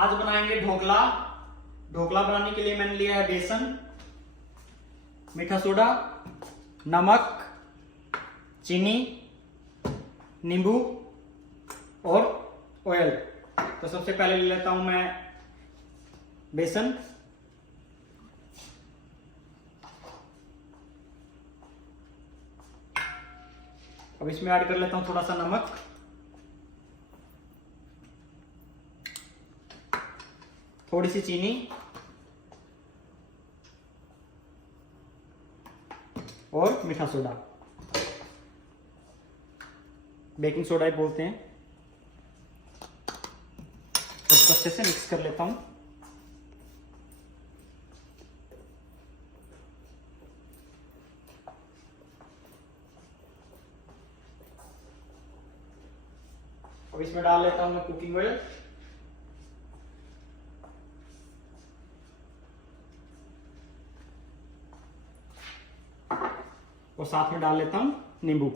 आज बनाएंगे ढोकला। ढोकला बनाने के लिए मैंने लिया है बेसन, मीठा सोडा, नमक, चीनी, नींबू और ऑयल। तो सबसे पहले ले लेता हूं मैं बेसन। अब इसमें ऐड कर लेता हूं थोड़ा सा नमक, थोड़ी सी चीनी और मीठा सोडा, बेकिंग सोडा ही बोलते हैं। इसको अच्छे से मिक्स कर लेता हूं। अब इसमें डाल लेता हूं मैं कुकिंग ऑयल। और साथ में डाल लेता हूं नींबू।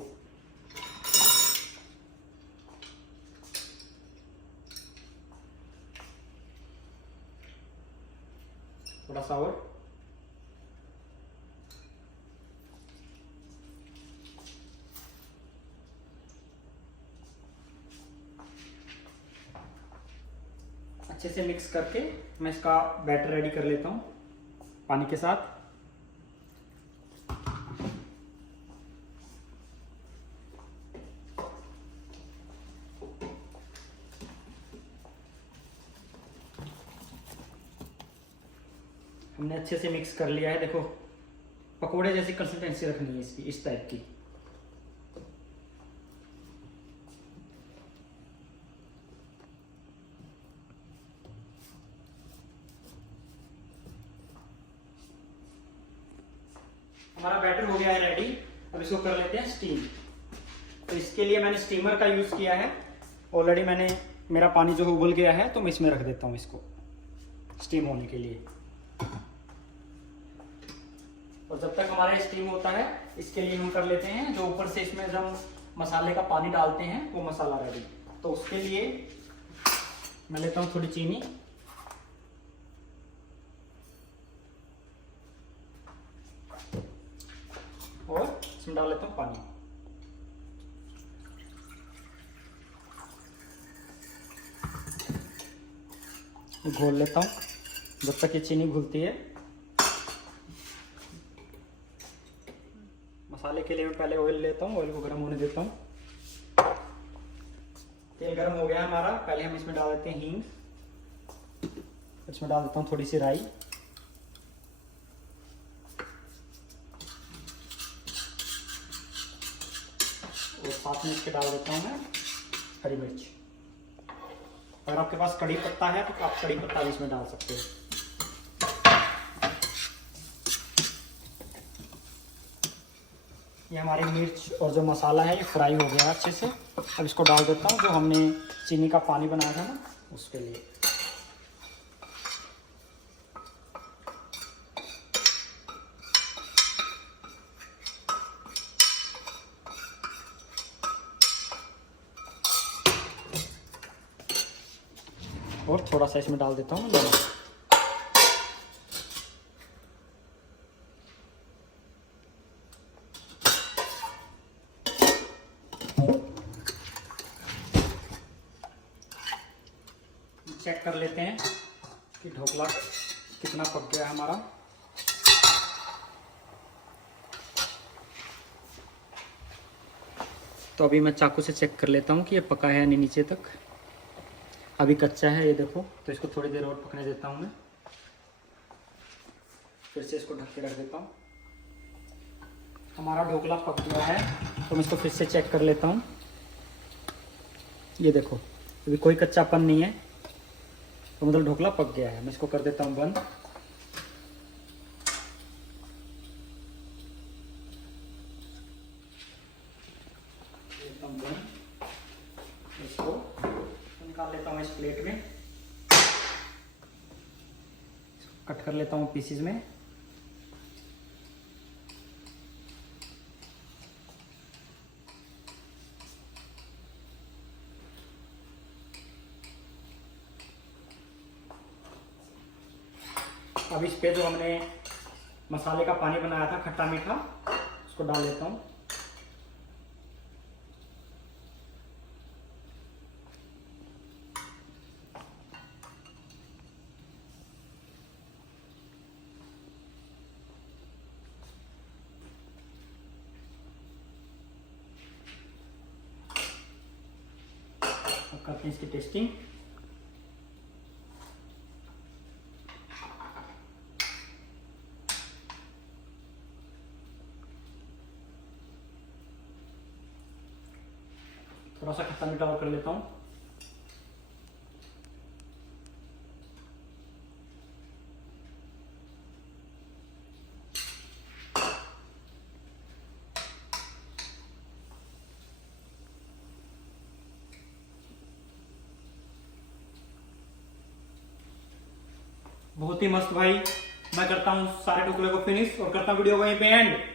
थोड़ा सा और। अच्छे से मिक्स करके मैं इसका बैटर रेडी कर लेता हूं पानी के साथ। हमने अच्छे से मिक्स कर लिया है। देखो पकोड़े जैसी कंसिस्टेंसी रखनी है इसकी, इस टाइप की। हमारा बैटर हो गया है रेडी। अब इसको कर लेते हैं स्टीम। तो इसके लिए मैंने स्टीमर का यूज किया है। ऑलरेडी मेरा पानी जो उबल गया है, तो मैं इसमें रख देता हूँ इसको स्टीम होने के लिए। और जब तक हमारा स्टीम होता है, इसके लिए हम कर लेते हैं जो ऊपर से इसमें जब मसाले का पानी डालते हैं वो मसाला रेडी। तो उसके लिए मैं लेता हूँ थोड़ी चीनी और इसमें डाल लेता हूँ पानी। घोल लेता हूँ जब तक ये चीनी घुलती है। मसाले के लिए मैं पहले ऑयल लेता हूँ, ऑयल को गर्म होने देता हूँ। तेल गर्म हो गया है हमारा। पहले हम इसमें डाल देते हैं हींग। इसमें डाल देता हूँ थोड़ी सी राई और साथ में इसके डाल देता हूँ मैं हरी मिर्च। अगर आपके पास कड़ी पत्ता है तो आप कड़ी पत्ता भी इसमें डाल सकते हो। ये हमारी मिर्च और जो मसाला है ये फ्राई हो गया अच्छे से। अब इसको डाल देता हूँ जो हमने चीनी का पानी बनाया था ना, उसके लिए। और थोड़ा सा इसमें डाल देता हूँ नमक। चेक कर लेते हैं कि ढोकला कितना पक गया है हमारा। तो अभी मैं चाकू से चेक कर लेता हूँ कि ये पका है या नहीं नीचे तक। अभी कच्चा है ये देखो। तो इसको थोड़ी देर और पकने देता हूँ मैं। फिर से इसको ढक के रख देता हूँ। हमारा ढोकला पक गया है तो मैं इसको फिर से चेक कर लेता हूँ। ये देखो अभी कोई कच्चापन नहीं है, तो मतलब ढोकला पक गया है। मैं इसको कर देता हूँ बंद। इसको निकाल लेता हूँ इस प्लेट में। कट कर लेता हूँ पीसेस में। अब इस पे जो हमने मसाले का पानी बनाया था खट्टा मीठा, उसको डाल देता हूँ। अब करते हैं इसकी टेस्टिंग। थोड़ा सा खट्टा मीठा और कर लेता हूँ। बहुत ही मस्त भाई। मैं करता हूँ सारे ढोकले को फिनिश और करता हूँ वीडियो को यहीं पे एंड।